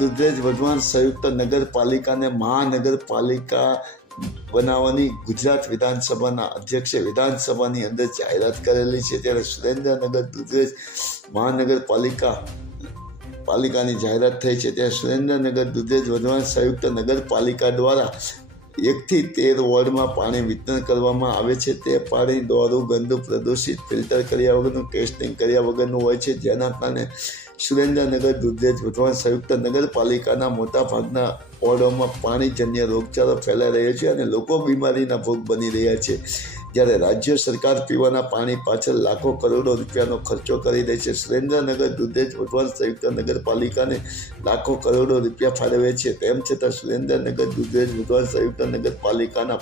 દુધરેજ વઢવાણ સંયુક્ત નગરપાલિકાને મહાનગરપાલિકા બનાવવાની ગુજરાત વિધાનસભાના અધ્યક્ષે વિધાનસભાની અંદર જાહેરાત કરેલી છે। ત્યારે સુરેન્દ્રનગર દુધરેજ મહાનગરપાલિકાની જાહેરાત થઈ છે। ત્યારે સુરેન્દ્રનગર દુધરેજ વઢવાણ સંયુક્ત નગરપાલિકા દ્વારા 1 થી 13 વોર્ડમાં પાણી વિતરણ કરવામાં આવે છે। તે પાણી દોરું, ગંદુ, પ્રદૂષિત, ફિલ્ટર કર્યા વગરનું, ટેસ્ટિંગ કર્યા વગરનું હોય છે, જેના કારણે સુરેન્દ્રનગર દુધરેજ વઢવાણ સંયુક્ત નગરપાલિકાના મોટાભાગના વોર્ડોમાં પાણીજન્ય રોગચાળો ફેલાઈ રહ્યો છે અને લોકો બીમારીના ભોગ બની રહ્યા છે। જ્યારે રાજ્ય સરકાર પીવાના પાણી પાછળ લાખો કરોડો રૂપિયાનો ખર્ચો કરી રહી છે। સુરેન્દ્રનગર દુધરેજ વઢવાણ સંયુક્ત નગરપાલિકાને લાખો કરોડો રૂપિયા ફાળવે છે, તેમ છતાં સુરેન્દ્રનગર દુધરેજ વઢવાણ સંયુક્ત નગરપાલિકાના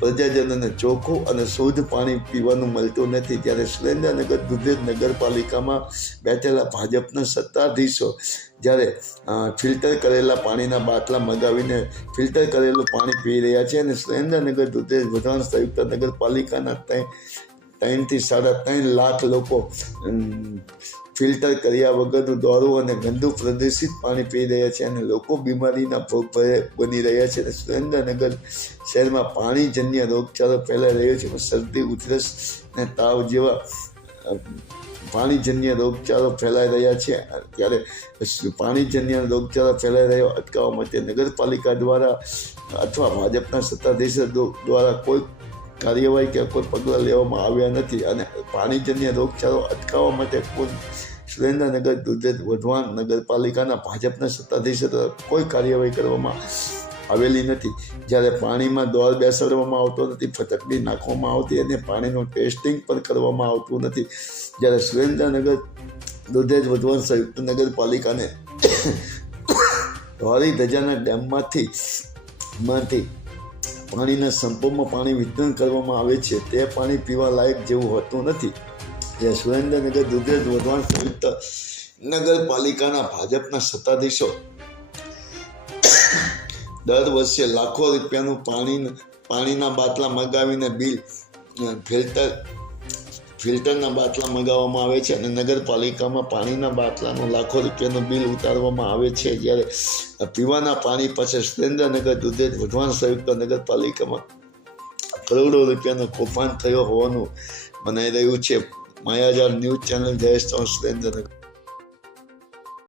પ્રજાજનોને ચોખ્ખું અને શુદ્ધ પાણી પીવાનું મળતું નથી। ત્યારે સુરેન્દ્રનગર દુધરેજ નગરપાલિકામાં બેઠેલા ભાજપના સત્તાધીશો જ્યારે ફિલ્ટર કરેલા પાણીના બાટલા મગાવીને ફિલ્ટર કરેલું પાણી પી રહ્યા છે અને સુરેન્દ્રનગર દુધરેજ વઢવાણ સંયુક્ત નગરપાલિકાના 3 થી 3.5 લાખ લોકો ફિલ્ટર કર્યા વગરનું દોરું અને ગંદુ પ્રદૂષિત પાણી પી રહ્યા છે અને લોકો બીમારીના ભોગ બની રહ્યા છે। સુરેન્દ્રનગર શહેરમાં પાણીજન્ય રોગચાળો ફેલાઈ રહ્યો છે। શરદી, ઉધરસ અને તાવ જેવા પાણીજન્ય રોગચાળો ફેલાઈ રહ્યા છે। ત્યારે પાણીજન્ય રોગચાળો ફેલાઈ રહ્યો અટકાવવા માટે નગરપાલિકા દ્વારા અથવા ભાજપના સત્તાધીશો દ્વારા કોઈ કાર્યવાહી કે કોઈ પગલાં લેવામાં આવ્યા નથી અને પાણીજન્ય રોગચાળો અટકાવવા માટે કોઈ સુરેન્દ્રનગર દુધરેજ વઢવાણ નગરપાલિકાના ભાજપના સત્તાધીશો દ્વારા કોઈ કાર્યવાહી કરવામાં આવેલી નથી। જ્યારે પાણીમાં દોર બેસાડવામાં આવતો નથી, ફટકડી નાખવામાં આવતી અને પાણીનું ટેસ્ટિંગ પણ કરવામાં આવતું નથી। જ્યારે સુરેન્દ્રનગર દુધરેજ વઢવાણ સંયુક્ત નગરપાલિકાને ધોરી ધજાના ડેમમાંથી પાણીના સંપોમાં પાણી વિતરણ કરવામાં આવે છે, તે પાણી પીવા લાયક જેવું હોતું નથી। જે સુરેન્દ્રનગર દુધરેજ વઢવાણ સંયુક્ત નગરપાલિકાના ભાજપના સત્તાધીશો દર વર્ષે લાખો રૂપિયાનું પાણીના બાટલા મગાવીને ફિલ્ટરના બાટલા મગાવવામાં આવે છે અને નગરપાલિકામાં પાણીના બાટલાનું લાખો રૂપિયાનું બિલ ઉતારવામાં આવે છે। જ્યારે પીવાના પાણી પાછળ સુરેન્દ્રનગર દુધરેજ વઢવાણ સંયુક્ત નગરપાલિકામાં કરોડો રૂપિયાનો કૌભાંડ થયો હોવાનું મનાઈ રહ્યું છે। માયાજાળ ન્યૂઝ ચેનલ જયેશ ચૌહાણ, સુરેન્દ્રનગર।